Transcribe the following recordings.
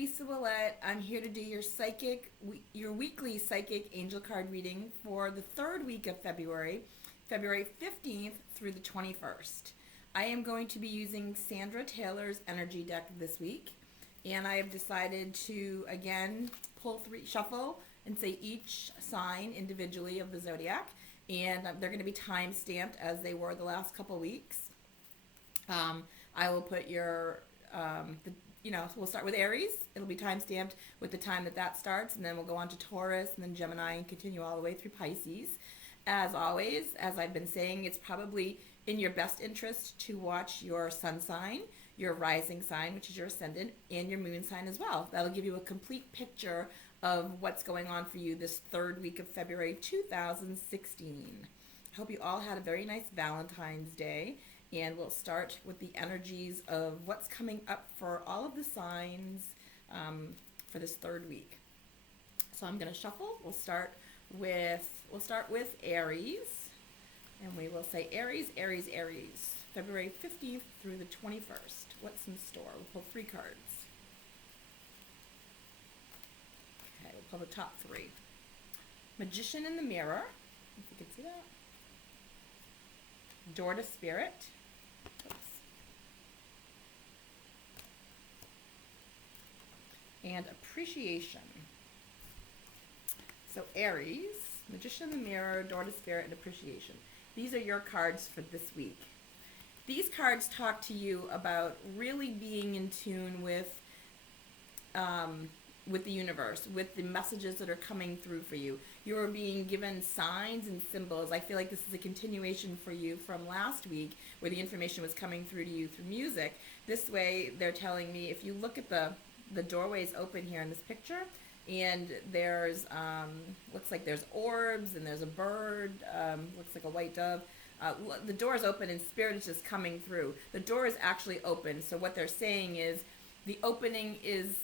Lisa Ouellet. I'm here to do your weekly psychic angel card reading for the third week of February, February 15th through the 21st. I am going to be using Sandra Taylor's energy deck this week, and I have decided to again shuffle and say each sign individually of the zodiac, and they're going to be time stamped as they were the last couple weeks. I will put we'll start with Aries. It'll be time stamped with the time that starts, and then we'll go on to Taurus, and then Gemini, and continue all the way through Pisces. As always, as I've been saying, it's probably in your best interest to watch your sun sign, your rising sign, which is your ascendant, and your moon sign as well. That'll give you a complete picture of what's going on for you this third week of February 2016. I hope you all had a very nice Valentine's Day. And we'll start with the energies of what's coming up for all of the signs for this third week. So I'm going to shuffle. We'll start with Aries, and we will say Aries, Aries, Aries, February 15th through the 21st. What's in store? We'll pull 3 cards. Okay, we'll pull the top 3. Magician in the Mirror, if you can see that. Door to Spirit. Oops. And Appreciation. So Aries, Magician in the Mirror, Door to Spirit, and Appreciation. These are your cards for this week. These cards talk to you about really being in tune with the universe, with the messages that are coming through for you. You're being given signs and symbols. I feel like this is a continuation for you from last week, where the information was coming through to you through music. This way, they're telling me, if you look at the doorways open here in this picture, and there's, looks like there's orbs, and there's a bird, looks like a white dove. The door is open, and Spirit is just coming through. The door is actually open, so what they're saying is the opening is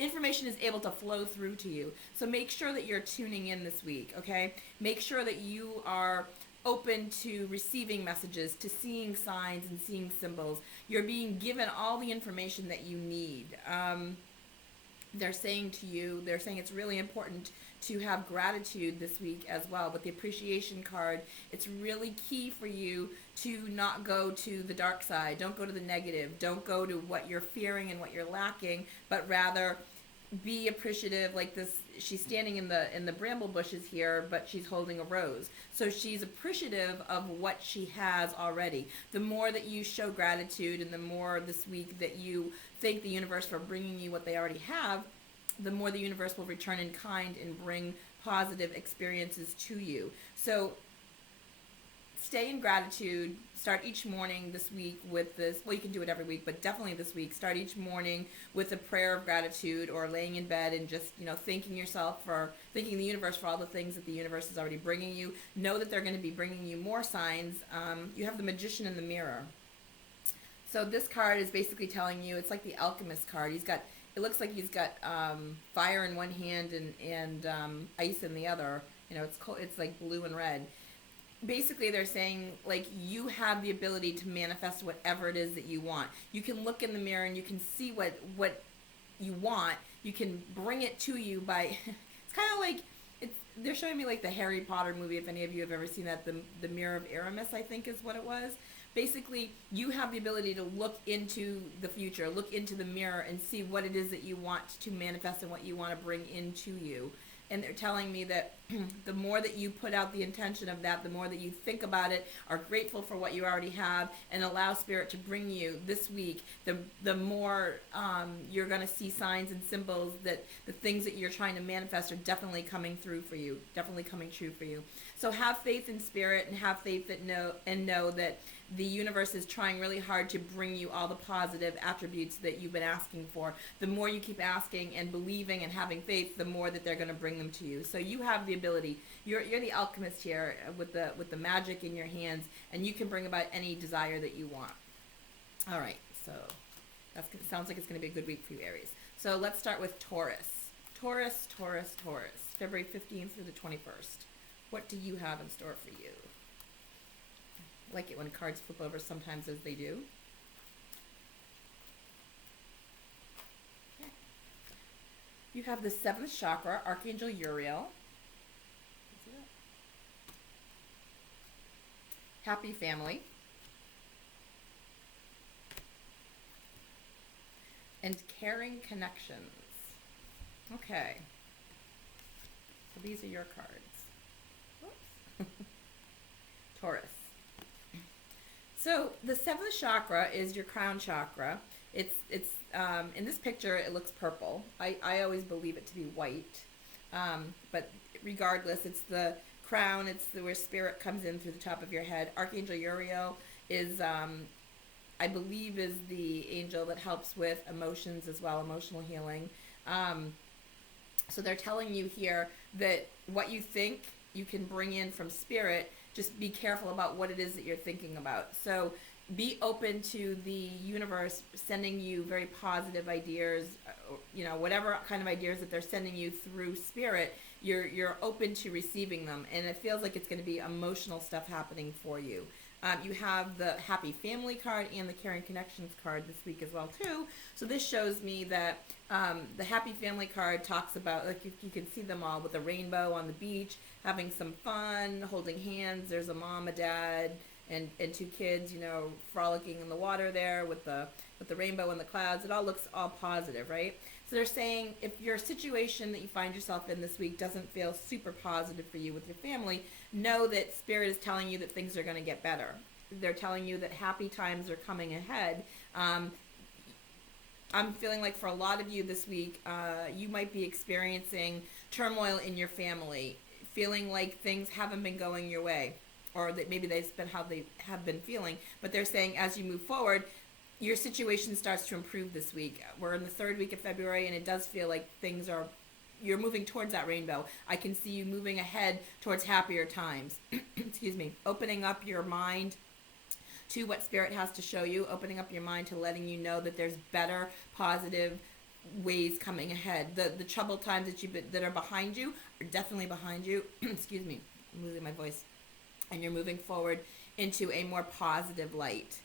information is able to flow through to you. So make sure that you're tuning in this week, okay? Make sure that you are open to receiving messages, to seeing signs and seeing symbols. You're being given all the information that you need. They're saying it's really important to have gratitude this week as well. With the Appreciation card, it's really key for you to not go to the dark side. Don't go to the negative. Don't go to what you're fearing and what you're lacking, but rather be appreciative. Like this, she's standing in the bramble bushes here, but she's holding a rose. So she's appreciative of what she has already. The more that you show gratitude, and the more this week that you thank the universe for bringing you what they already have, the more the universe will return in kind and bring positive experiences to you. So stay in gratitude. Start each morning this week with this. Well, you can do it every week, but definitely this week. Start each morning with a prayer of gratitude, or laying in bed and just, thanking the universe for all the things that the universe is already bringing you. Know that they're going to be bringing you more signs. You have the Magician in the Mirror. So this card is basically telling you, it's like the Alchemist card. It looks like he's got fire in one hand and ice in the other. It's cold, it's like blue and red. Basically, they're saying, like, you have the ability to manifest whatever it is that you want. You can look in the mirror and you can see what you want. You can bring it to you by, it's kind of like, they're showing me like the Harry Potter movie, if any of you have ever seen that, the Mirror of Aramis, I think is what it was. Basically, you have the ability to look into the future, look into the mirror, and see what it is that you want to manifest and what you want to bring into you. And they're telling me that the more that you put out the intention of that, the more that you think about it, are grateful for what you already have, and allow Spirit to bring you this week, the more you're going to see signs and symbols that the things that you're trying to manifest are definitely coming through for you, definitely coming true for you. So have faith in Spirit, and have faith that know that the universe is trying really hard to bring you all the positive attributes that you've been asking for. The more you keep asking and believing and having faith, the more that they're going to bring them to you. So you have the ability. You're the alchemist here with the magic in your hands, and you can bring about any desire that you want. All right, so sounds like it's going to be a good week for you, Aries. So let's start with Taurus. Taurus, February 15th through the 21st. What do you have in store for you? I like it when cards flip over sometimes, as they do. You have the 7th chakra, Archangel Uriel. Happy family. And caring connections. Okay. So these are your cards. Whoops. Taurus. So the 7th chakra is your crown chakra. It's in this picture it looks purple. I always believe it to be white. But regardless, it's the crown, it's where spirit comes in through the top of your head. Archangel Uriel is I believe is the angel that helps with emotions as well, emotional healing. So they're telling you here that what you think you can bring in from spirit, just be careful about what it is that you're thinking about. So be open to the universe sending you very positive ideas, you know, whatever kind of ideas that they're sending you through spirit, you're open to receiving them. And it feels like it's going to be emotional stuff happening for you. You have the Happy Family card and the Caring Connections card this week as well too. So this shows me that the Happy Family card talks about, like you can see them all with a rainbow on the beach, having some fun, holding hands. There's a mom, a dad, and 2 kids, you know, frolicking in the water there with the rainbow and the clouds. It all looks all positive, right? So they're saying if your situation that you find yourself in this week doesn't feel super positive for you with your family, know that Spirit is telling you that things are going to get better. They're telling you that happy times are coming ahead. I'm feeling like for a lot of you this week, you might be experiencing turmoil in your family, feeling like things haven't been going your way, or that maybe that's been how they have been feeling. But they're saying as you move forward, your situation starts to improve this week. We're in the 3rd week of February, and it does feel like you're moving towards that rainbow. I can see you moving ahead towards happier times. Excuse me. Opening up your mind to what Spirit has to show you, opening up your mind to letting you know that there's better, positive ways coming ahead. The troubled times that are behind you are definitely behind you. Excuse me. I'm losing my voice. And you're moving forward into a more positive light.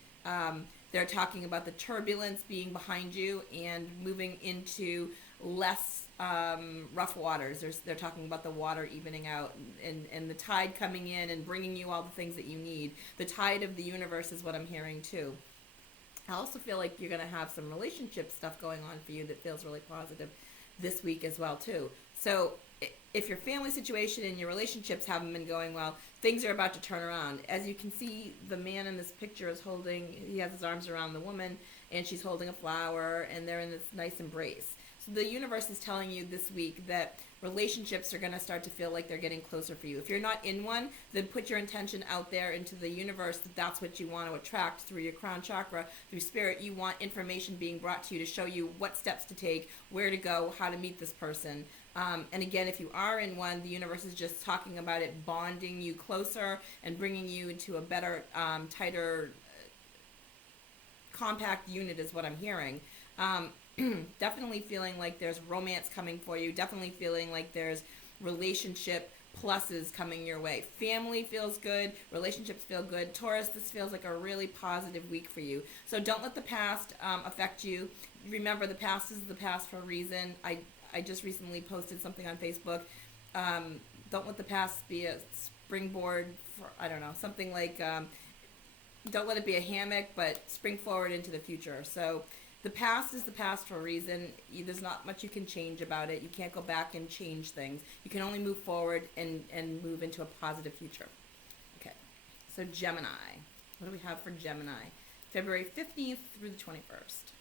They're talking about the turbulence being behind you and moving into less rough waters. They're talking about the water evening out and the tide coming in and bringing you all the things that you need. The tide of the universe is what I'm hearing too. I also feel like you're going to have some relationship stuff going on for you that feels really positive this week as well too. So if your family situation and your relationships haven't been going well, things are about to turn around. As you can see, the man in this picture he has his arms around the woman, and she's holding a flower, and they're in this nice embrace. So the universe is telling you this week that relationships are going to start to feel like they're getting closer for you. If you're not in one, then put your intention out there into the universe that that's what you want to attract through your crown chakra, through Spirit. You want information being brought to you to show you what steps to take, where to go, how to meet this person. And again, if you are in one, the universe is just talking about it bonding you closer and bringing you into a better, tighter, compact unit is what I'm hearing. Definitely feeling like there's romance coming for you. Definitely feeling like there's relationship pluses coming your way. Family feels good. Relationships feel good. Taurus, this feels like a really positive week for you. So don't let the past affect you. Remember, the past is the past for a reason. I just recently posted something on Facebook. Don't let the past be a springboard for, I don't know, something like, don't let it be a hammock, but spring forward into the future. So the past is the past for a reason. There's not much you can change about it. You can't go back and change things. You can only move forward and move into a positive future. Okay, so Gemini. What do we have for Gemini? February 15th through the 21st.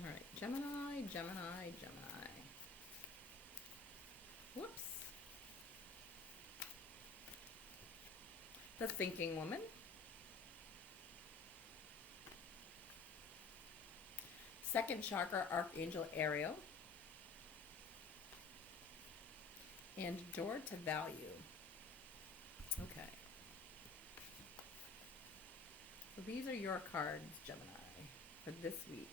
All right, Gemini. Whoops. The Thinking Woman. Second chakra, Archangel Ariel. And Door to Value. Okay. So these are your cards, Gemini, for this week.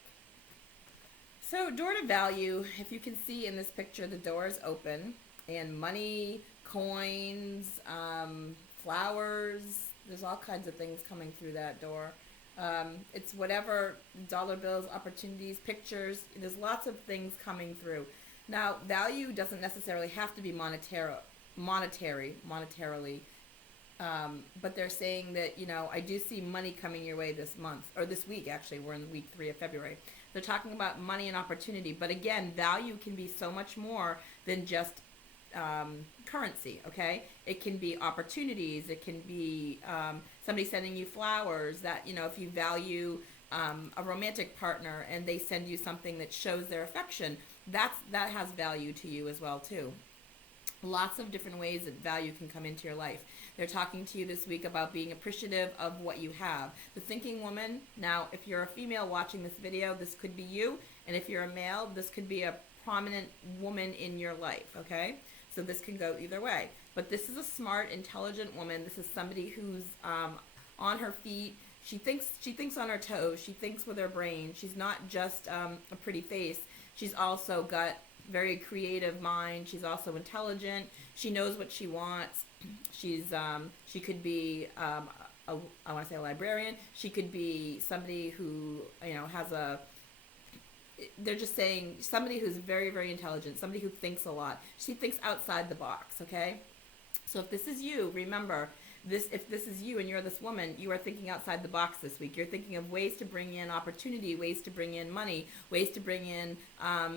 So door to value, if you can see in this picture, the door is open, and money, coins, flowers, there's all kinds of things coming through that door. It's whatever, dollar bills, opportunities, pictures. There's lots of things coming through. Now, value doesn't necessarily have to be monetarily. But they're saying that, I do see money coming your way this month, or this week, actually. We're in week 3 of February. They're talking about money and opportunity. But again, value can be so much more than just currency, okay? It can be opportunities. It can be somebody sending you flowers that, if you value a romantic partner and they send you something that shows their affection, that has value to you as well, too. Lots of different ways that value can come into your life. They're talking to you this week about being appreciative of what you have. The thinking woman, now, if you're a female watching this video, this could be you. And if you're a male, this could be a prominent woman in your life, okay? So this can go either way. But this is a smart, intelligent woman. This is somebody who's on her feet. She thinks on her toes. She thinks with her brain. She's not just a pretty face. She's also got very creative mind. She's also intelligent. She knows what she wants. She could be I want to say a librarian. She could be somebody who has a. They're just saying somebody who's very, very intelligent. Somebody who thinks a lot. She thinks outside the box. Okay, so if this is you, remember. If this is you and you're this woman, you are thinking outside the box this week. You're thinking of ways to bring in opportunity, ways to bring in money, ways to bring in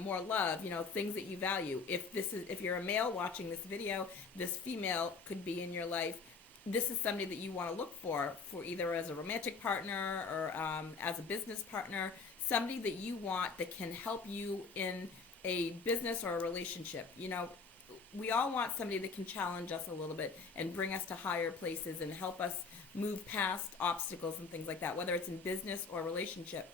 more love, things that you value. If you're a male watching this video, this female could be in your life. This is somebody that you want to look for either as a romantic partner or as a business partner, somebody that you want that can help you in a business or a relationship. We all want somebody that can challenge us a little bit and bring us to higher places and help us move past obstacles and things like that, whether it's in business or relationship.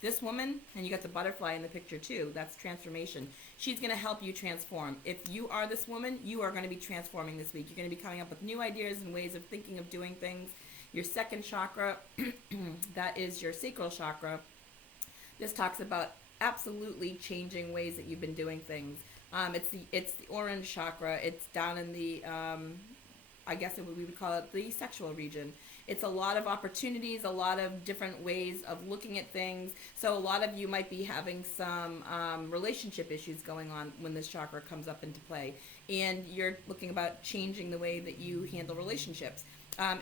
This woman, and you got the butterfly in the picture too, that's transformation. She's going to help you transform. If you are this woman, you are going to be transforming this week. You're going to be coming up with new ideas and ways of thinking of doing things. Your second chakra, that is your sacral chakra. This talks about absolutely changing ways that you've been doing things. It's the orange chakra. It's down in the, I guess we would call it the sexual region. It's a lot of opportunities, a lot of different ways of looking at things. So a lot of you might be having some relationship issues going on when this chakra comes up into play. And you're looking about changing the way that you handle relationships.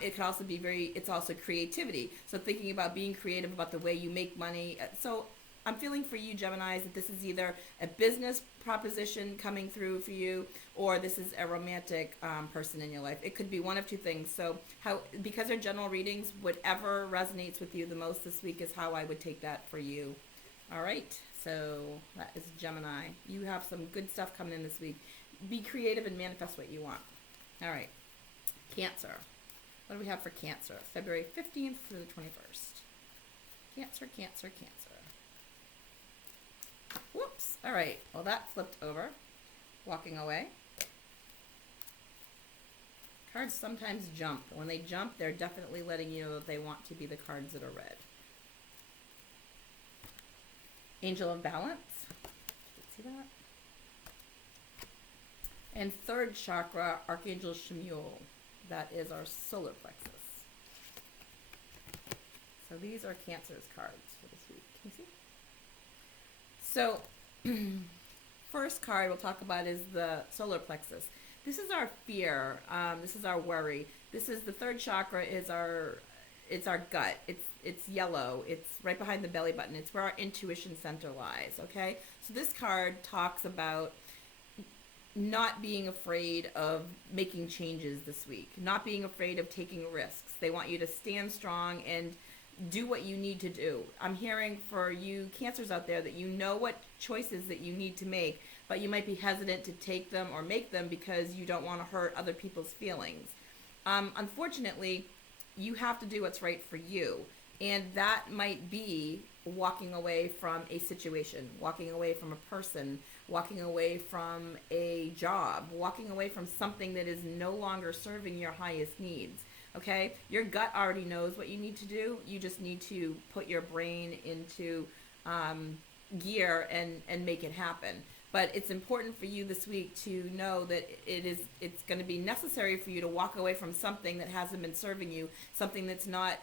It could also be it's also creativity. So thinking about being creative about the way you make money. So I'm feeling for you, Geminis, that this is either a business proposition coming through for you, or this is a romantic person in your life. It could be one of two things. So because they're general readings, whatever resonates with you the most this week is how I would take that for you. All right, so that is Gemini. You have some good stuff coming in this week. Be creative and manifest what you want. All right, Cancer. What do we have for Cancer? February 15th through the 21st. Cancer, Cancer, Cancer. Whoops. All right. Well, that flipped over. Walking away. Cards sometimes jump. When they jump, they're definitely letting you know that they want to be the cards that are red. Angel of Balance. See that? And third chakra, Archangel Shemuel. That is our solar plexus. So these are Cancer's cards for this week. Can you see? So, first card we'll talk about is the solar plexus. This is our fear. This is our worry. This is the third chakra. It's our gut. It's yellow. It's right behind the belly button. It's where our intuition center lies. Okay. So this card talks about not being afraid of making changes this week. Not being afraid of taking risks. They want you to stand strong and do what you need to do. I'm hearing for you Cancers out there that you know what choices that you need to make, but you might be hesitant to take them or make them because you don't want to hurt other people's feelings. Unfortunately, you have to do what's right for you. And that might be walking away from a situation, walking away from a person, walking away from a job, walking away from something that is no longer serving your highest needs. Okay, your gut already knows what you need to do. You just need to put your brain into gear and make it happen. But it's important for you this week to know that it's going to be necessary for you to walk away from something that hasn't been serving you, something that's not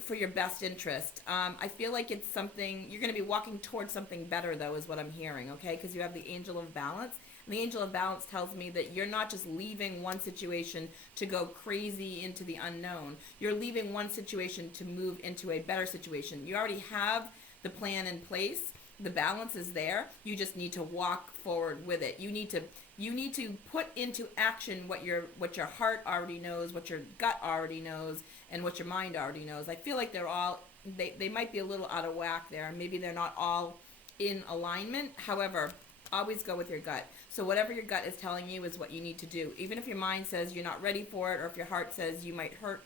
for your best interest. I feel like it's something, you're going to be walking towards something better, though, is what I'm hearing, okay? Because you have the Angel of Balance. And the Angel of Balance tells me that you're not just leaving one situation to go crazy into the unknown. You're leaving one situation to move into a better situation. You already have the plan in place. The balance is there. You just need to walk forward with it. You need to put into action what your heart already knows, what your gut already knows, and what your mind already knows. I feel like they might be a little out of whack there. Maybe they're not all in alignment. However, always go with your gut. So whatever your gut is telling you is what you need to do. Even if your mind says you're not ready for it, or if your heart says you might hurt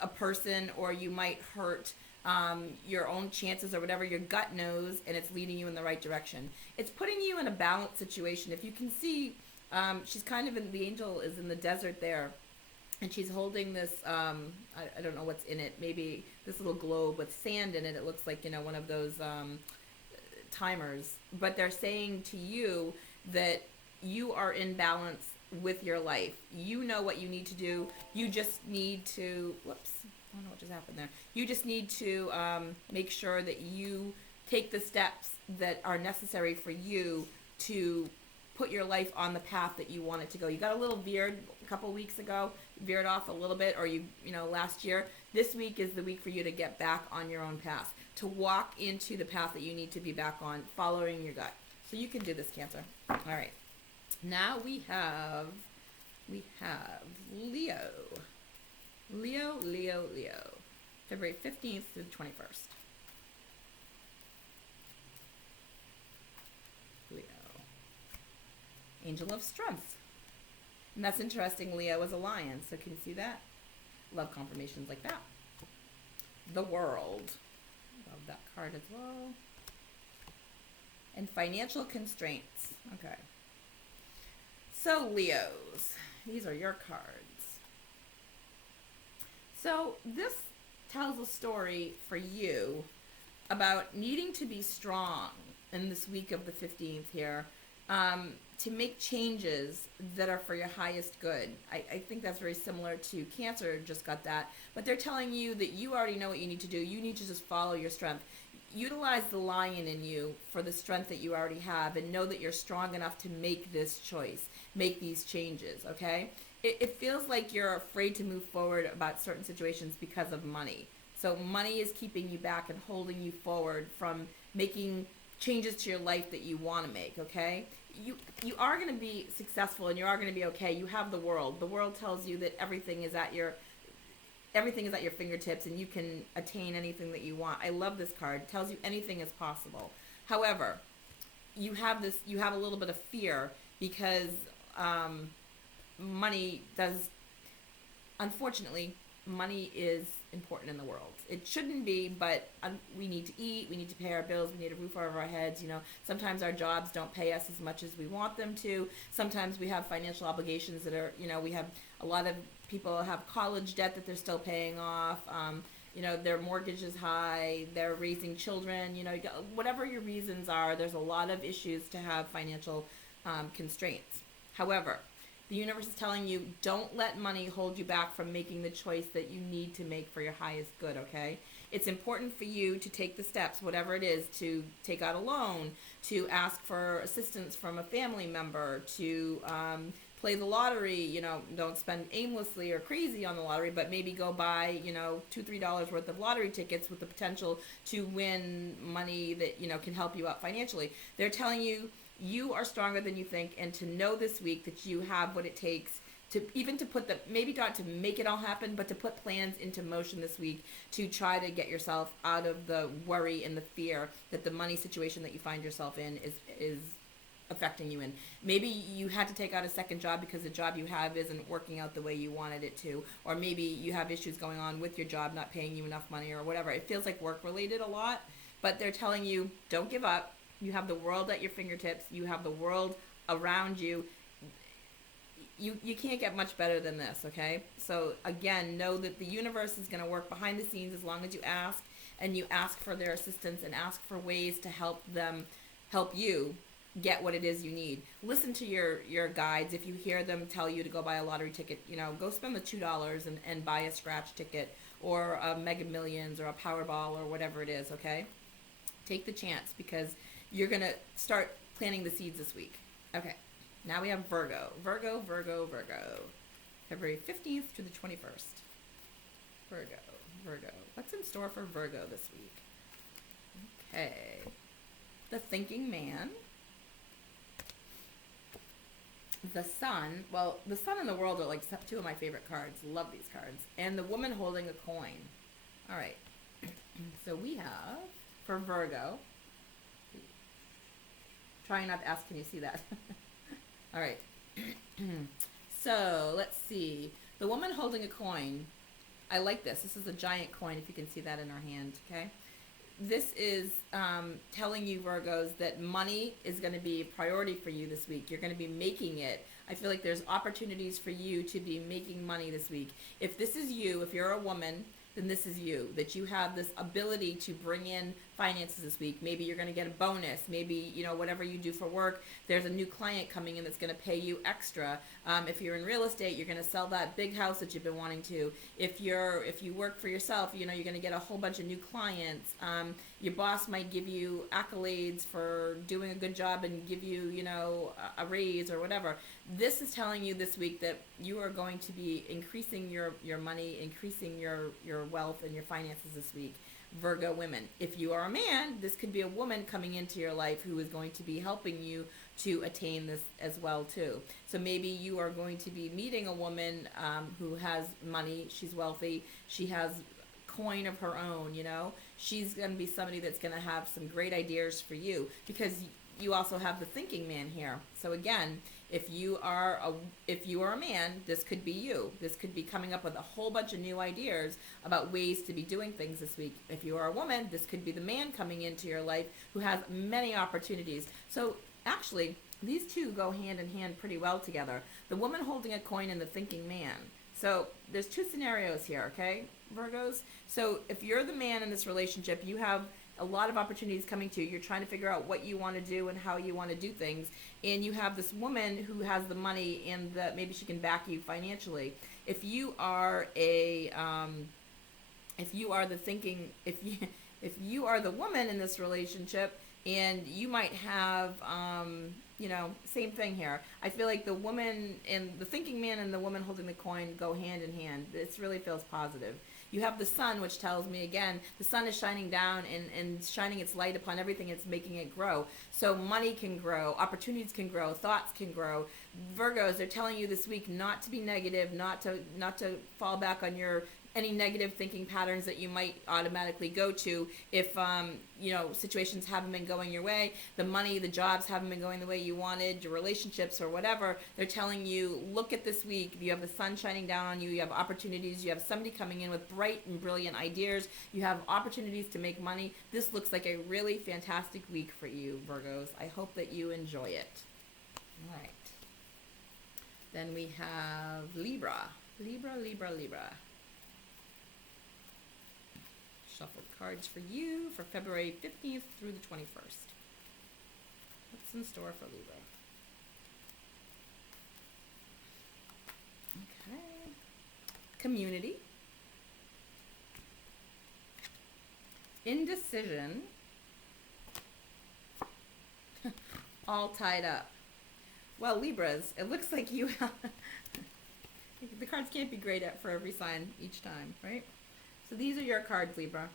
a person, or you might hurt your own chances, or whatever, your gut knows, and it's leading you in the right direction. It's putting you in a balanced situation. If you can see, she's kind of the angel is in the desert there, and she's holding this, I don't know what's in it, maybe this little globe with sand in it. It looks like, one of those timers. But they're saying to you that you are in balance with your life. You know what you need to do. You just need to, whoops, I don't know what just happened there. You just need to make sure that you take the steps that are necessary for you to put your life on the path that you want it to go. You got a little veered a couple weeks ago, veered off a little bit, or last year. This week is the week for you to get back on your own path, to walk into the path that you need to be back on, following your gut. So you can do this, Cancer. All right. Now we have Leo. Leo. February 15th through the 21st. Leo. Angel of Strength. And that's interesting. Leo is a lion, so can you see that? Love confirmations like that. The World. Love that card as well. And financial constraints. Okay. So, Leos. These are your cards. So, this tells a story for you about needing to be strong in this week of the 15th here, to make changes that are for your highest good. I think that's very similar to Cancer, just got that. But they're telling you that you already know what you need to do. You need to just follow your strength. Utilize the lion in you for the strength that you already have, and know that you're strong enough to make this choice, make these changes, okay? It feels like you're afraid to move forward about certain situations because of money. So money is keeping you back and holding you forward from making changes to your life that you want to make, okay? You are going to be successful, and you are going to be okay. You have the world. The world tells you that everything is at your fingertips, and you can attain anything that you want. I love this card. It tells you anything is possible. However, you have a little bit of fear because unfortunately, money is important in the world. It shouldn't be, but we need to eat, we need to pay our bills, we need a roof over our heads. Sometimes our jobs don't pay us as much as we want them to. Sometimes we have financial obligations that are, we have a lot of people have college debt that they're still paying off. Their mortgage is high, they're raising children, whatever your reasons are, there's a lot of issues to have financial constraints. However, the universe is telling you, don't let money hold you back from making the choice that you need to make for your highest good, okay? It's important for you to take the steps, whatever it is, to take out a loan, to ask for assistance from a family member, to play the lottery. Don't spend aimlessly or crazy on the lottery, but maybe go buy, $2-3 worth of lottery tickets with the potential to win money that, can help you out financially. They're telling you, you are stronger than you think, and to know this week that you have what it takes to put maybe not to make it all happen, but to put plans into motion this week to try to get yourself out of the worry and the fear that the money situation that you find yourself in is affecting you in. Maybe you had to take out a second job because the job you have isn't working out the way you wanted it to, or maybe you have issues going on with your job not paying you enough money or whatever. It feels like work related a lot, but they're telling you, don't give up. You have the world at your fingertips. You have the world around you. You can't get much better than this, okay? So, again, know that the universe is going to work behind the scenes as long as you ask, and you ask for their assistance and ask for ways to help them help you get what it is you need. Listen to your guides. If you hear them tell you to go buy a lottery ticket, you know, go spend the $2 and buy a scratch ticket or a Mega Millions or a Powerball or whatever it is, okay? Take the chance because you're going to start planting the seeds this week. Okay, now we have Virgo. Virgo. February 15th to the 21st. Virgo. What's in store for Virgo this week? Okay. The Thinking Man. The Sun. Well, the Sun and the World are like two of my favorite cards. Love these cards. And the Woman Holding a Coin. All right. So we have, for Virgo, trying not to ask, can you see that? All right. So let's see. The Woman Holding a Coin. I like this. This is a giant coin, if you can see that in her hand, okay? This is telling you, Virgos, that money is going to be a priority for you this week. You're going to be making it. I feel like there's opportunities for you to be making money this week. If this is you, if you're a woman, then this is you, that you have this ability to bring in finances this week. Maybe you're going to get a bonus. Maybe, you know, whatever you do for work, there's a new client coming in that's going to pay you extra. If you're in real estate, you're going to sell that big house that you've been wanting to. If you work for yourself, you know, you're going to get a whole bunch of new clients. Your boss might give you accolades for doing a good job and give you, you know, a raise or whatever. This is telling you this week that you are going to be increasing your money, increasing your wealth and your finances this week. Virgo women. If you are a man, this could be a woman coming into your life who is going to be helping you to attain this as well too. So maybe you are going to be meeting a woman who has money, she's wealthy, she has coin of her own, you know. She's going to be somebody that's going to have some great ideas for you because you also have the Thinking Man here. So again, if you are a man, this could be you. This could be coming up with a whole bunch of new ideas about ways to be doing things this week. If you are a woman, this could be the man coming into your life who has many opportunities. So actually, these two go hand in hand pretty well together. The Woman Holding a Coin and the Thinking Man. So there's two scenarios here, okay, Virgos? So if you're the man in this relationship, you have a lot of opportunities coming to you. You're trying to figure out what you want to do and how you want to do things. And you have this woman who has the money and that maybe she can back you financially. If you are the woman in this relationship, and you might have, you know, same thing here. I feel like the woman and the Thinking Man and the Woman Holding the Coin go hand in hand. It really feels positive. You have the sun, which tells me, again, the sun is shining down and shining its light upon everything. It's making it grow. So money can grow, opportunities can grow, thoughts can grow. Virgos, they're telling you this week not to be negative, not to fall back on any negative thinking patterns that you might automatically go to if, you know, situations haven't been going your way, the money, the jobs haven't been going the way you wanted, your relationships or whatever. They're telling you, look at this week. You have the sun shining down on you. You have opportunities. You have somebody coming in with bright and brilliant ideas. You have opportunities to make money. This looks like a really fantastic week for you, Virgos. I hope that you enjoy it. All right. Then we have Libra. Libra. Shuffled cards for you for February 15th through the 21st. What's in store for Libra? Okay. Community. Indecision. All tied up. Well, Libras, it looks like you have... the cards can't be great for every sign each time, right? So these are your cards, Libra.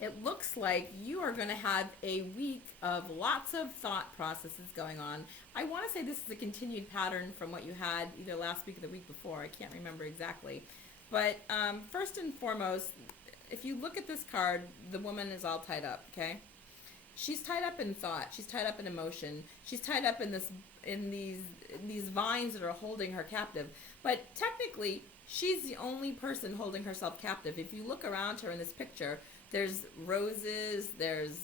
It looks like you are going to have a week of lots of thought processes going on. I want to say this is a continued pattern from what you had either last week or the week before. I can't remember exactly. But first and foremost, if you look at this card, the woman is all tied up, okay? She's tied up in thought. She's tied up in emotion. She's tied up in these vines that are holding her captive. But technically, she's the only person holding herself captive. If you look around her in this picture, there's roses, there's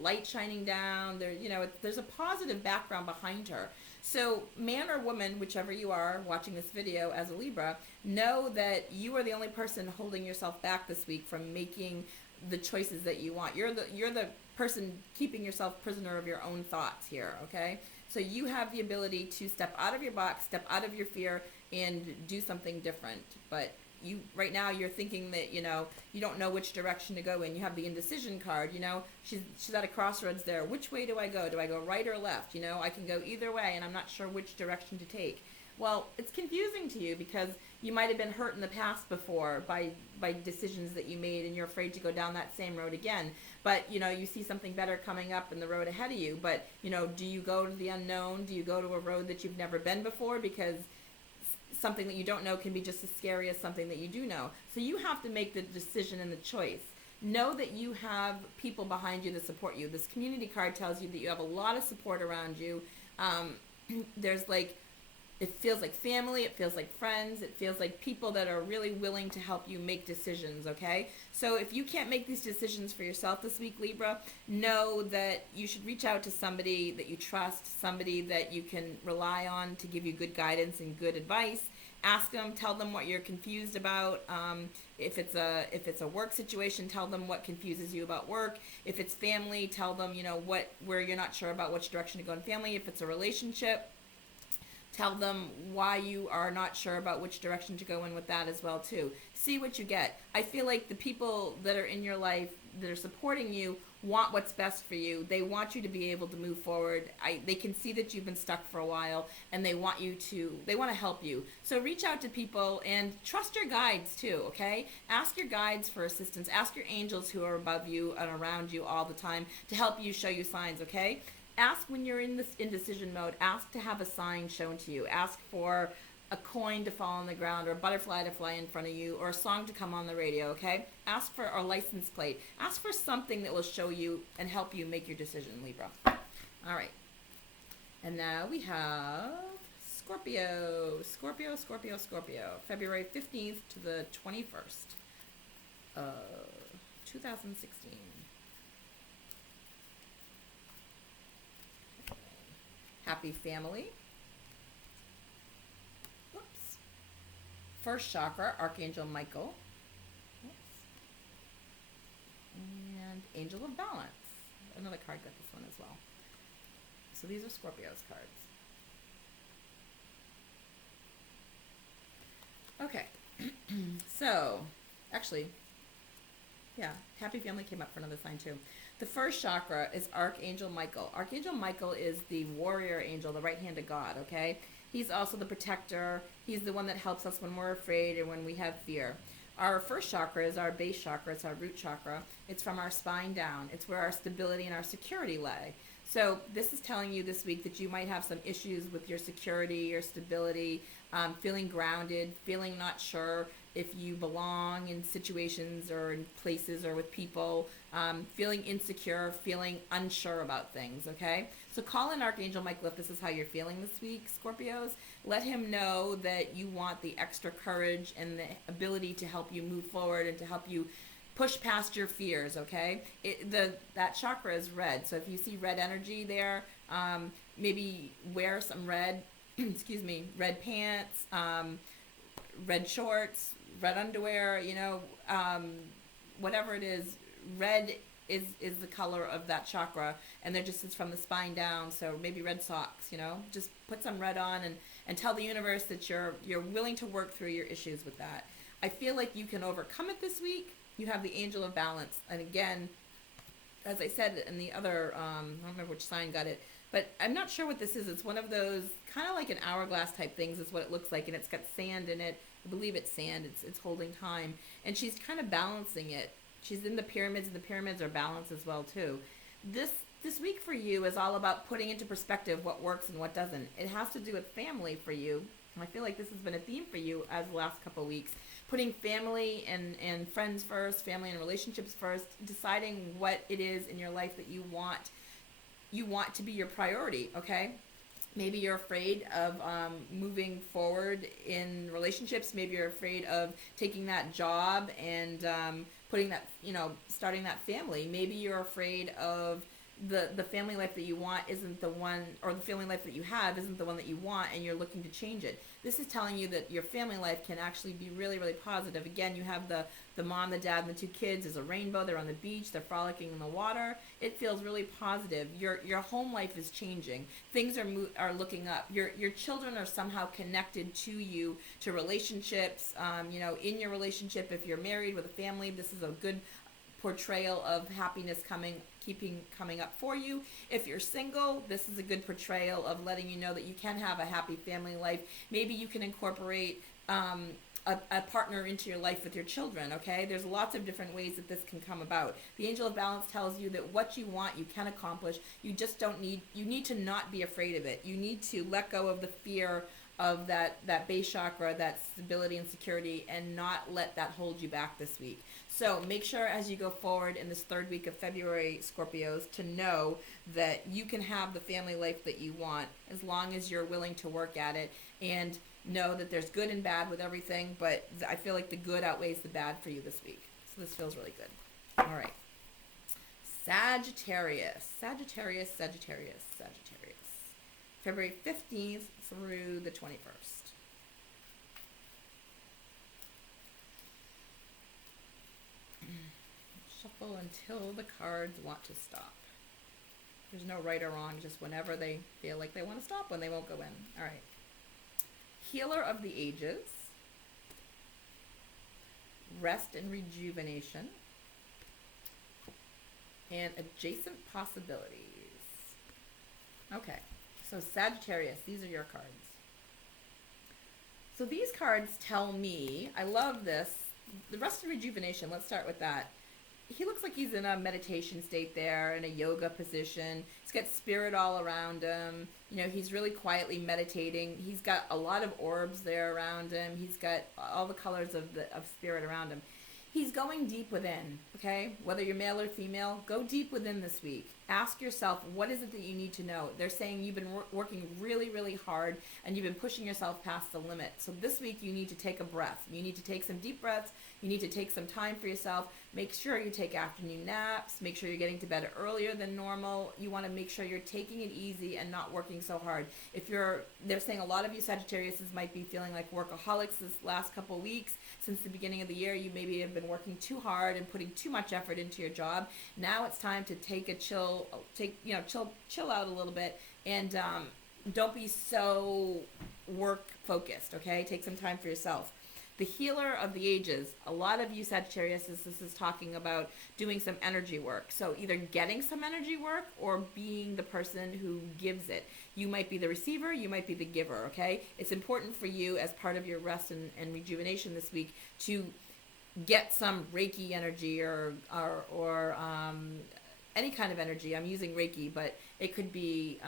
light shining down, there's a positive background behind her. So man or woman, whichever you are watching this video as a Libra, know that you are the only person holding yourself back this week from making the choices that you want. You're the person keeping yourself prisoner of your own thoughts here, okay? So you have the ability to step out of your box, step out of your fear, and do something different. But you, right now, you're thinking that, you know, you don't know which direction to go in. You have the indecision card, you know, she's at a crossroads there. Which way do I go? Do I go right or left? You know, I can go either way, and I'm not sure which direction to take. Well, it's confusing to you because you might have been hurt in the past before by decisions that you made, and you're afraid to go down that same road again. But, you know, you see something better coming up in the road ahead of you. But, you know, do you go to the unknown? Do you go to a road that you've never been before? Because something that you don't know can be just as scary as something that you do know. So you have to make the decision and the choice. Know that you have people behind you that support you. This community card tells you that you have a lot of support around you. There's like, it feels like family, it feels like friends, it feels like people that are really willing to help you make decisions, okay? So if you can't make these decisions for yourself this week, Libra, know that you should reach out to somebody that you trust, somebody that you can rely on to give you good guidance and good advice. Ask them, tell them what you're confused about. If it's a work situation, tell them what confuses you about work. If it's family, tell them, you know, where you're not sure about which direction to go in family. If it's a relationship, tell them why you are not sure about which direction to go in with that as well, too. See what you get. I feel like the people that are in your life that are supporting you want what's best for you. They want you to be able to move forward. They can see that you've been stuck for a while, and they want to help you. So reach out to people and trust your guides, too, okay? Ask your guides for assistance. Ask your angels who are above you and around you all the time to help you, show you signs, okay? Ask when you're in this indecision mode, ask to have a sign shown to you. Ask for a coin to fall on the ground or a butterfly to fly in front of you or a song to come on the radio, okay? Ask for a license plate. Ask for something that will show you and help you make your decision, Libra. All right. And now we have Scorpio. Scorpio, February 15th to the 21st of 2016. Happy family. Whoops. First chakra, Archangel Michael. Whoops. And Angel of Balance. Another card got this one as well. So these are Scorpio's cards. Okay. So, actually, yeah, Happy Family came up for another sign too. The first chakra is Archangel Michael. Archangel Michael is the warrior angel, the right hand of God, okay? He's also the protector. He's the one that helps us when we're afraid or when we have fear. Our first chakra is our base chakra. It's our root chakra. It's from our spine down. It's where our stability and our security lay. So this is telling you this week that you might have some issues with your security, your stability, feeling grounded, feeling not sure if you belong in situations or in places or with people, feeling insecure, feeling unsure about things, okay? So call in Archangel Michael if this is how you're feeling this week, Scorpios. Let him know that you want the extra courage and the ability to help you move forward and to help you push past your fears, okay? That chakra is red, so if you see red energy there, maybe wear some red, excuse me, red pants, red shorts, red underwear, you know, whatever it is. Red is the color of that chakra, and it's from the spine down, so maybe red socks, you know. Just put some red on and tell the universe that you're willing to work through your issues with that. I feel like you can overcome it this week. You have the Angel of Balance, and again, as I said in the other, I don't remember which sign got it, but I'm not sure what this is. It's one of those kind of like an hourglass type things is what it looks like, and it's got sand in it. I believe it's sand. It's holding time, and she's kind of balancing it. She's in the pyramids, and the pyramids are balanced as well too. This week for you is all about putting into perspective what works and what doesn't. It has to do with family for you. I feel like this has been a theme for you as the last couple of weeks. Putting family and friends first, family and relationships first, deciding what it is in your life that you want to be your priority, okay? Maybe you're afraid of moving forward in relationships. Maybe you're afraid of taking that job and putting that, you know, starting that family. Maybe you're afraid of the family life that you want isn't the one, or the family life that you have isn't the one that you want, and you're looking to change it. This is telling you that your family life can actually be really, really positive. Again, you have the mom, the dad, and the two kids. There's a rainbow. They're on the beach. They're frolicking in the water. It feels really positive. Your home life is changing. Things are looking up. Your children are somehow connected to you, to relationships. You know, in your relationship, if you're married with a family, this is a good portrayal of happiness coming up for you. If you're single, this is a good portrayal of letting you know that you can have a happy family life. Maybe you can incorporate a partner into your life with your children, okay? There's lots of different ways that this can come about. The Angel of Balance tells you that what you want, you can accomplish. You just you need to not be afraid of it. You need to let go of the fear of that base chakra, that stability and security, and not let that hold you back this week. So make sure as you go forward in this third week of February, Scorpios, to know that you can have the family life that you want as long as you're willing to work at it, and know that there's good and bad with everything, but I feel like the good outweighs the bad for you this week. So this feels really good. All right. Sagittarius. February 15th through the 21st. Shuffle until the cards want to stop. There's no right or wrong, just whenever they feel like they want to stop, when they won't go in. All right. Healer of the Ages. Rest and Rejuvenation. And Adjacent Possibilities. Okay. So Sagittarius, these are your cards. So these cards tell me, I love this, the Rest and Rejuvenation, let's start with that. He looks like he's in a meditation state there, in a yoga position. He's got spirit all around him. You know, he's really quietly meditating. He's got a lot of orbs there around him. He's got all the colors of spirit around him. He's going deep within, okay? Whether you're male or female, go deep within this week. Ask yourself, what is it that you need to know? They're saying you've been working really, really hard, and you've been pushing yourself past the limit. So this week you need to take a breath. You need to take some deep breaths. You need to take some time for yourself. Make sure you take afternoon naps. Make sure you're getting to bed earlier than normal. You want to make sure you're taking it easy and not working so hard. They're saying a lot of you Sagittariuses might be feeling like workaholics this last couple weeks. Since the beginning of the year, you maybe have been working too hard and putting too much effort into your job. Now it's time to take a chill out a little bit, and don't be so work focused, okay? Take some time for yourself. The Healer of the Ages, a lot of you Sagittarius, this is talking about doing some energy work. So either getting some energy work or being the person who gives it. You might be the receiver, you might be the giver, okay? It's important for you as part of your rest and rejuvenation this week to get some Reiki energy or any kind of energy. I'm using Reiki, but it could be...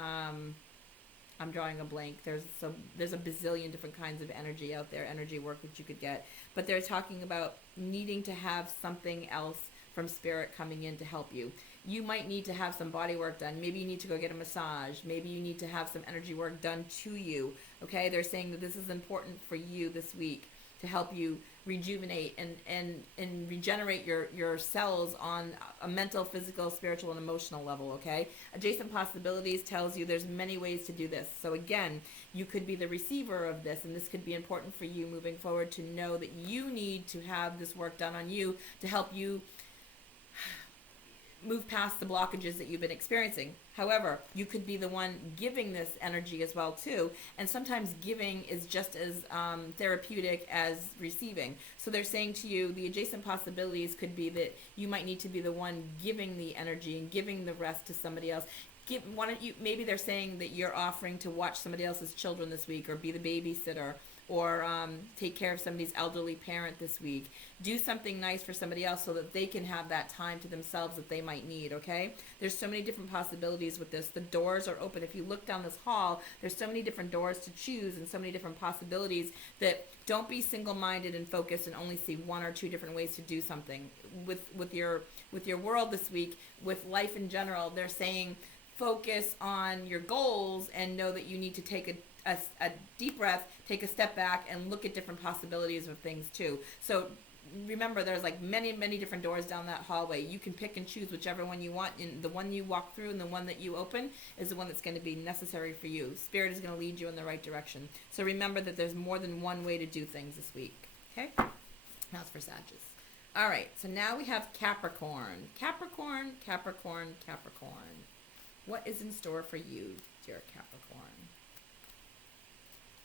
I'm drawing a blank. There's a bazillion different kinds of energy out there, energy work that you could get. But they're talking about needing to have something else from spirit coming in to help you. You might need to have some body work done. Maybe you need to go get a massage. Maybe you need to have some energy work done to you. Okay? They're saying that this is important for you this week to help you rejuvenate and regenerate your cells on a mental, physical, spiritual, and emotional level, okay? Adjacent Possibilities tells you there's many ways to do this. So again, you could be the receiver of this, and this could be important for you moving forward to know that you need to have this work done on you to help you move past the blockages that you've been experiencing. However, you could be the one giving this energy as well too, and sometimes giving is just as therapeutic as receiving. So they're saying to you, the adjacent possibilities could be that you might need to be the one giving the energy and giving the rest to somebody else. Maybe they're saying that you're offering to watch somebody else's children this week, or be the babysitter, or take care of somebody's elderly parent this week. Do something nice for somebody else so that they can have that time to themselves that they might need, okay? There's so many different possibilities with this. The doors are open. If you look down this hall, there's so many different doors to choose and so many different possibilities that don't be single-minded and focused and only see one or two different ways to do something. With your world this week, with life in general, they're saying focus on your goals and know that you need to take a deep breath, take a step back, and look at different possibilities of things too. So remember, there's like many, many different doors down that hallway. You can pick and choose whichever one you want, and the one you walk through and the one that you open is the one that's going to be necessary for you. Spirit is going to lead you in the right direction. So remember that there's more than one way to do things this week. Okay? That's for Sagittarius. All right, so now we have Capricorn. Capricorn, Capricorn, Capricorn. What is in store for you, dear Capricorn?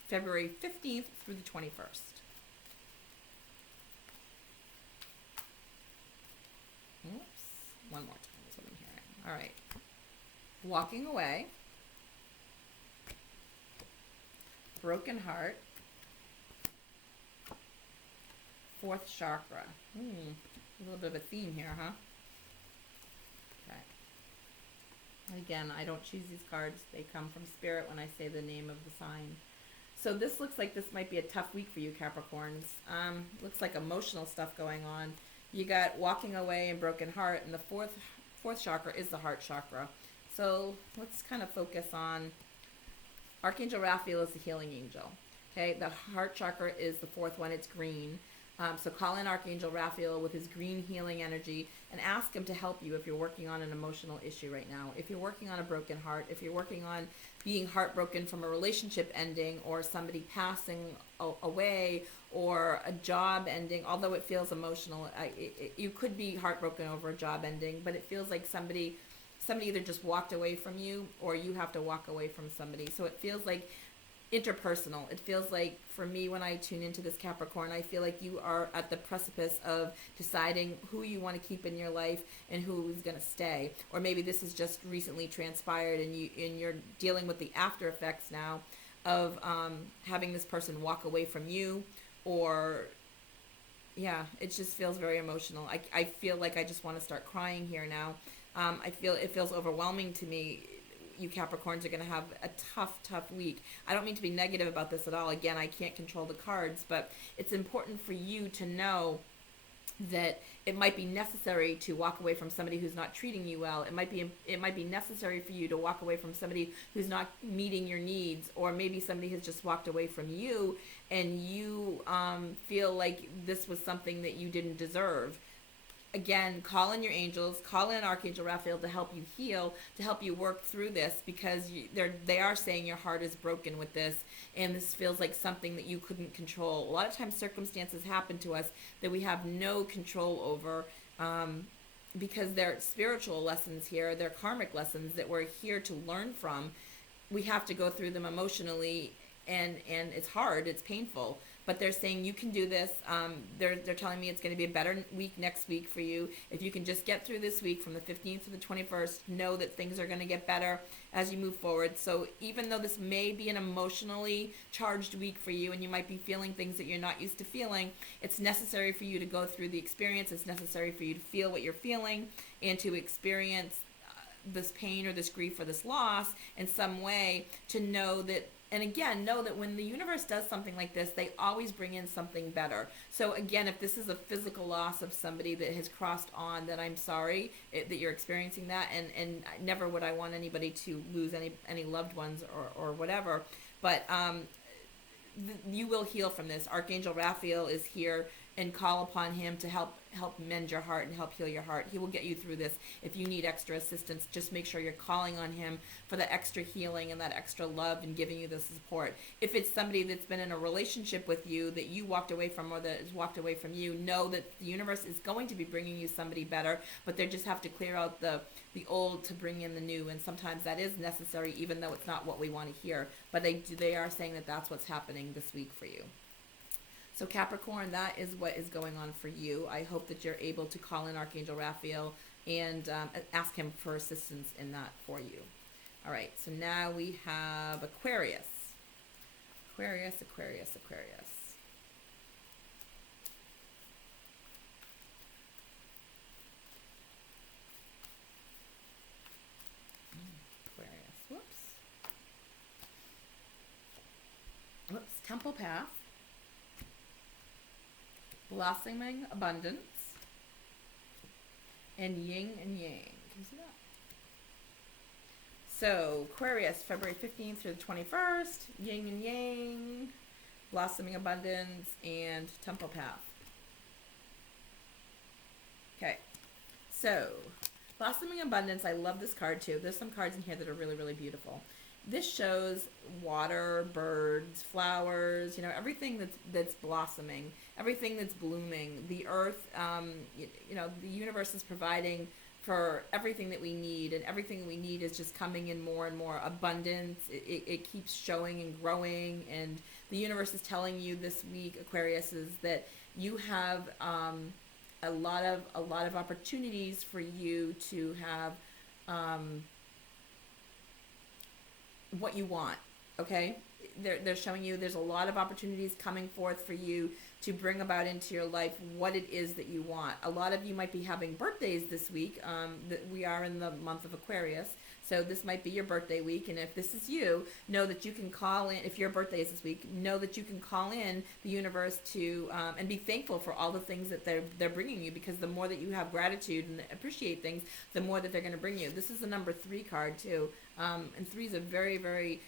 February 15th through the 21st. Oops. One more time is what I'm hearing. All right. Walking away. Broken heart. Fourth chakra. A little bit of a theme here, huh? Okay. Again, I don't choose these cards. They come from Spirit when I say the name of the sign. So this looks like this might be a tough week for you, Capricorns. Looks like emotional stuff going on. You got walking away and broken heart, and the fourth chakra is the heart chakra. So let's kind of focus on Archangel Raphael is the healing angel. Okay, the heart chakra is the fourth one. It's green. So call in Archangel Raphael with his green healing energy and ask him to help you if you're working on an emotional issue right now. If you're working on a broken heart, if you're working on being heartbroken from a relationship ending or somebody passing away or a job ending, although it feels emotional, you could be heartbroken over a job ending, but it feels like somebody either just walked away from you or you have to walk away from somebody. So it feels like interpersonal. It feels like, for me, when I tune into this Capricorn, I feel like you are at the precipice of deciding who you want to keep in your life and who is going to stay. Or maybe this has just recently transpired and you're dealing with the after effects now of having this person walk away from you. Or yeah, it just feels very emotional. I feel like I just want to start crying here now. I feel it feels overwhelming to me. You Capricorns are going to have a tough week. I don't mean to be negative about this at all. Again, I can't control the cards, but it's important for you to know that it might be necessary to walk away from somebody who's not treating you well. It might be necessary for you to walk away from somebody who's not meeting your needs, or maybe somebody has just walked away from you and you feel like this was something that you didn't deserve. Again, call in your angels, call in Archangel Raphael to help you heal, to help you work through this, because they are saying your heart is broken with this, and this feels like something that you couldn't control. A lot of times circumstances happen to us that we have no control over, because they're spiritual lessons here, they're karmic lessons that we're here to learn from. We have to go through them emotionally, and it's hard, it's painful. But they're saying you can do this. They're telling me it's going to be a better week next week for you. If you can just get through this week from the 15th to the 21st, know that things are going to get better as you move forward. So even though this may be an emotionally charged week for you and you might be feeling things that you're not used to feeling, it's necessary for you to go through the experience. It's necessary for you to feel what you're feeling and to experience this pain or this grief or this loss in some way, to know that. And again, know that when the universe does something like this, they always bring in something better. So again, if this is a physical loss of somebody that has crossed on, that I'm sorry that you're experiencing that, and never would I want anybody to lose any loved ones or whatever. But you will heal from this. Archangel Raphael is here, and call upon him to help mend your heart and help heal your heart. He will get you through this. If you need extra assistance, just make sure you're calling on him for the extra healing and that extra love and giving you the support. If it's somebody that's been in a relationship with you that you walked away from, or that has walked away from you, know that the universe is going to be bringing you somebody better, but they just have to clear out the old to bring in the new, and sometimes that is necessary, even though it's not what we want to hear. But they are saying that that's what's happening this week for you. So Capricorn, that is what is going on for you. I hope that you're able to call in Archangel Raphael and ask him for assistance in that for you. All right, so now we have Aquarius. Aquarius. Aquarius. Whoops. Temple Path. Blossoming abundance, and yin and yang. Can you see that? So Aquarius, February 15th through the 21st, yin and yang, blossoming abundance, and temple path. So, blossoming abundance. I love this card too. There's some cards in here that are really, really beautiful. This shows water, birds, flowers, you know, everything that's blossoming, everything that's blooming. The earth, you know, the universe is providing for everything that we need, and everything that we need is just coming in more and more abundance. It keeps showing and growing, and the universe is telling you this week, Aquarius, is that you have a lot of opportunities for you to have what you want. Okay, they're showing you there's a lot of opportunities coming forth for you to bring about into your life what it is that you want. A lot of you might be having birthdays this week. That we are in the month of Aquarius, so this might be your birthday week. And if this is you, know that you can call in. If your birthday is this week, know that you can call in the universe to and be thankful for all the things that they're bringing you. Because the more that you have gratitude and appreciate things, the more that they're going to bring you. This is the number 3 card too, and 3 is a very, very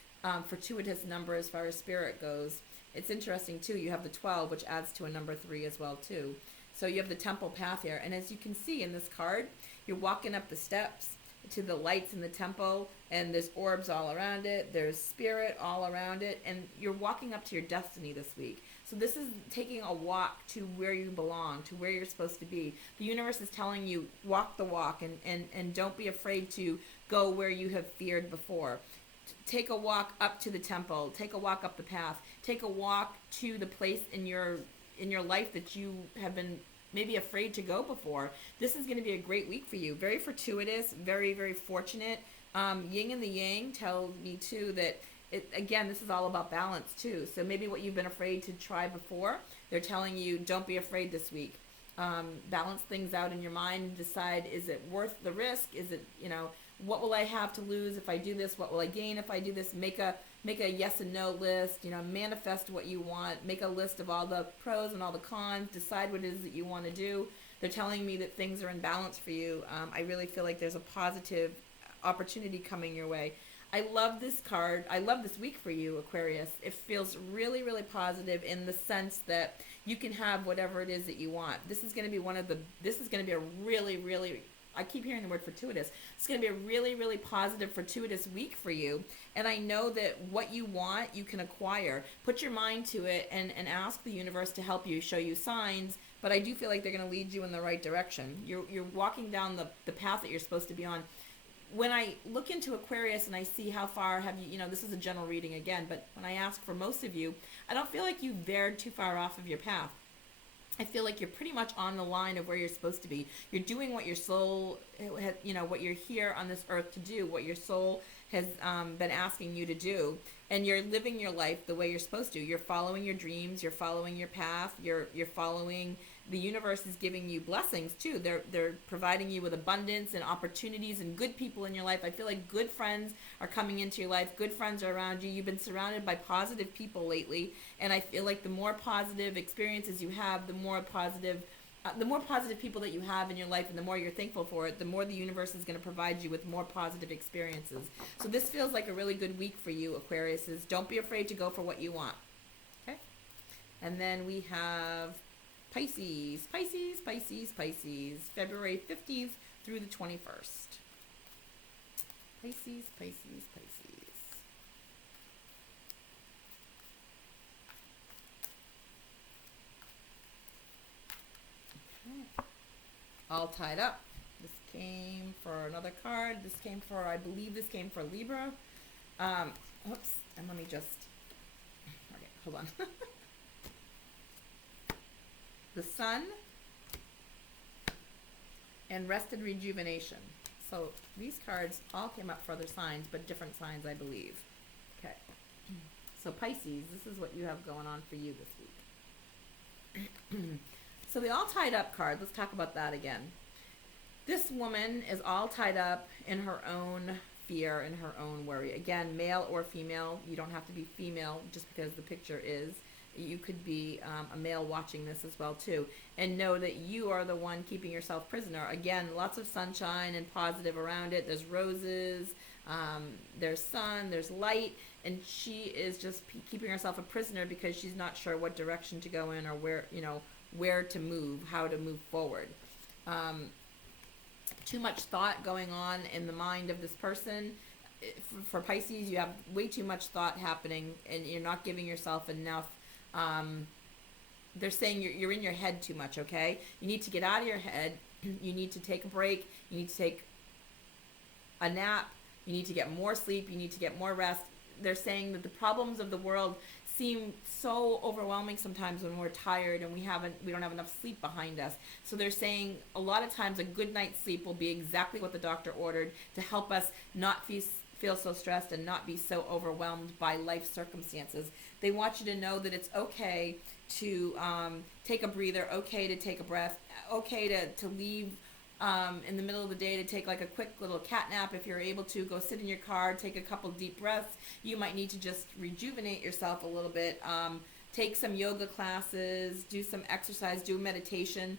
fortuitous number as far as spirit goes. It's interesting too, you have the 12, which adds to a number 3 as well too. So you have the temple path here, and as you can see in this card, you're walking up the steps to the lights in the temple, and there's orbs all around it, there's spirit all around it, and you're walking up to your destiny this week. So this is taking a walk to where you belong, to where you're supposed to be. The universe is telling you, walk the walk, and don't be afraid to go where you have feared before. Take a walk up to the temple, take a walk up the path, take a walk to the place in your life that you have been maybe afraid to go before. This is going to be a great week for you. Very fortuitous, very, very fortunate. Yin and the yang tell me too that again, this is all about balance too. So maybe what you've been afraid to try before, they're telling you don't be afraid this week. Balance things out in your mind and decide, is it worth the risk? Is it, you know, what will I have to lose if I do this? What will I gain if I do this? Make a yes and no list, you know, manifest what you want, make a list of all the pros and all the cons, decide what it is that you want to do. They're telling me that things are in balance for you. I really feel like there's a positive opportunity coming your way. I love this card. I love this week for you, Aquarius. It feels really, really positive in the sense that you can have whatever it is that you want. This is going to be a really, really, I keep hearing the word fortuitous. It's going to be a really, really positive, fortuitous week for you. And I know that what you want, you can acquire. Put your mind to it and ask the universe to help you, show you signs. But I do feel like they're going to lead you in the right direction. You're walking down the path that you're supposed to be on. When I look into Aquarius and I see how far have you, this is a general reading again, but when I ask for most of you, I don't feel like you've veered too far off of your path. I feel like you're pretty much on the line of where you're supposed to be. You're doing what your soul, what you're here on this earth to do, what your soul has been asking you to do, and you're living your life the way you're supposed to. You're following your dreams, you're following your path, you're following. The universe is giving you blessings too. They're providing you with abundance and opportunities and good people in your life. I feel like good friends are coming into your life. Good friends are around you. You've been surrounded by positive people lately, and I feel like the more positive experiences you have, the more positive people that you have in your life, and the more you're thankful for it, the more the universe is going to provide you with more positive experiences. So this feels like a really good week for you, Aquarius. Don't be afraid to go for what you want. Okay, and then we have Pisces, February 15th through the 21st. Pisces. Okay. All tied up. This came for another card. I believe this came for Libra. Oops, and let me just, okay, hold on. The Sun and Rest and Rejuvenation. So these cards all came up for other signs, but different signs, I believe. Okay. So Pisces, this is what you have going on for you this week. So the all tied up card, let's talk about that again. This woman is all tied up in her own fear and her own worry. Again, male or female. You don't have to be female just because the picture is. You could be a male watching this as well too, and know that you are the one keeping yourself prisoner. Again, lots of sunshine and positive around it. There's roses, there's sun, there's light, and she is just keeping herself a prisoner because she's not sure what direction to go in or where to move, how to move forward. too much thought going on in the mind of this person. For Pisces, you have way too much thought happening, and you're not giving yourself enough. They're saying you're in your head too much, okay? You need to get out of your head. You need to take a break. You need to take a nap. You need to get more sleep. You need to get more rest. They're saying that the problems of the world seem so overwhelming sometimes when we're tired and we don't have enough sleep behind us. So they're saying a lot of times a good night's sleep will be exactly what the doctor ordered to help us not feel so stressed and not be so overwhelmed by life circumstances. They want you to know that it's okay to take a breather, okay to take a breath, okay to leave in the middle of the day to take like a quick little cat nap. If you're able to, go sit in your car, take a couple deep breaths. You might need to just rejuvenate yourself a little bit. Take some yoga classes, do some exercise, do meditation.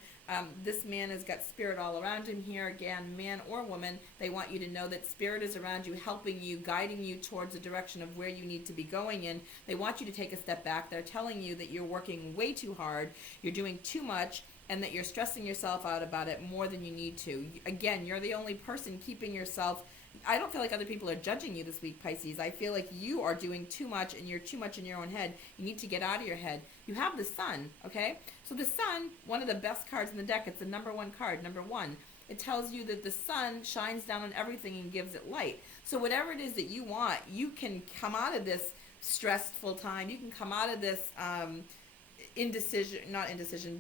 This man has got spirit all around him here. Again, man or woman, they want you to know that spirit is around you, helping you, guiding you towards the direction of where you need to be going in. They want you to take a step back. They're telling you that you're working way too hard, you're doing too much, and that you're stressing yourself out about it more than you need to. Again, you're the only person keeping yourself. I don't feel like other people are judging you this week, Pisces. I feel like you are doing too much, and you're too much in your own head. You need to get out of your head. You have the sun, okay? So the sun, one of the best cards in the deck, it's the number one card, number one. It tells you that the sun shines down on everything and gives it light. So whatever it is that you want, you can come out of this stressful time. You can come out of this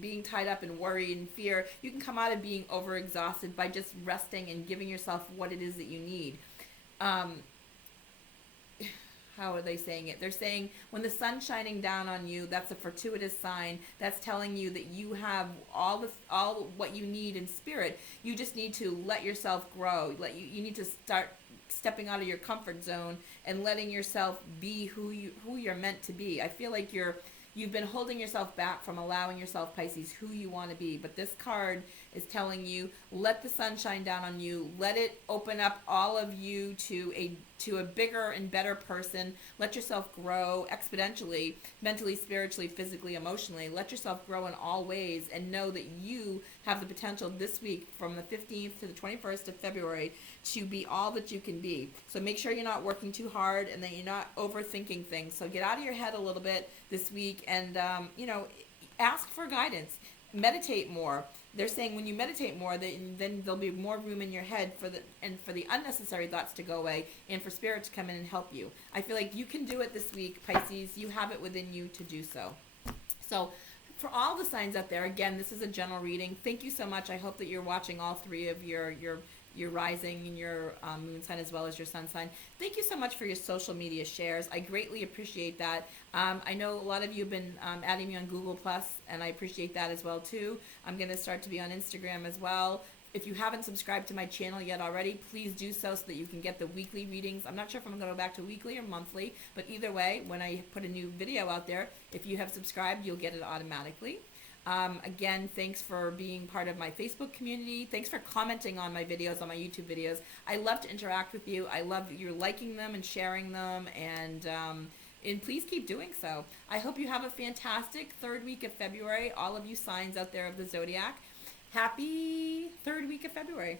being tied up in worry and fear. You can come out of being overexhausted by just resting and giving yourself what it is that you need. How are they saying it? They're saying when the sun's shining down on you, that's a fortuitous sign. That's telling you that you have all what you need in spirit. You just need to let yourself grow. You need to start stepping out of your comfort zone and letting yourself be who you're meant to be. I feel like you've been holding yourself back from allowing yourself, Pisces, who you want to be. But this card is telling you, let the sun shine down on you. Let it open up all of you to a bigger and better person. Let yourself grow exponentially, mentally, spiritually, physically, emotionally. Let yourself grow in all ways, and know that you have the potential this week from the 15th to the 21st of February to be all that you can be. So make sure you're not working too hard and that you're not overthinking things. So get out of your head a little bit this week and, ask for guidance. Meditate more. They're saying when you meditate more, then there'll be more room in your head for the unnecessary thoughts to go away and for spirit to come in and help you. I feel like you can do it this week, Pisces. You have it within you to do so. So for all the signs out there, again, this is a general reading. Thank you so much. I hope that you're watching all three of your rising and your moon sign as well as your sun sign. Thank you so much for your social media shares. I greatly appreciate that. I know a lot of you have been adding me on Google Plus, and I appreciate that as well too. I'm going to start to be on Instagram as well. If you haven't subscribed to my channel yet already, please do so that you can get the weekly readings. I'm not sure if I'm going to go back to weekly or monthly, but either way, when I put a new video out there, if you have subscribed, you'll get it automatically. Again, thanks for being part of my Facebook community. Thanks for commenting on my videos, on my YouTube videos. I love to interact with you. I love that you're liking them and sharing them, and please keep doing so. I hope you have a fantastic third week of February. All of you signs out there of the zodiac, happy third week of February.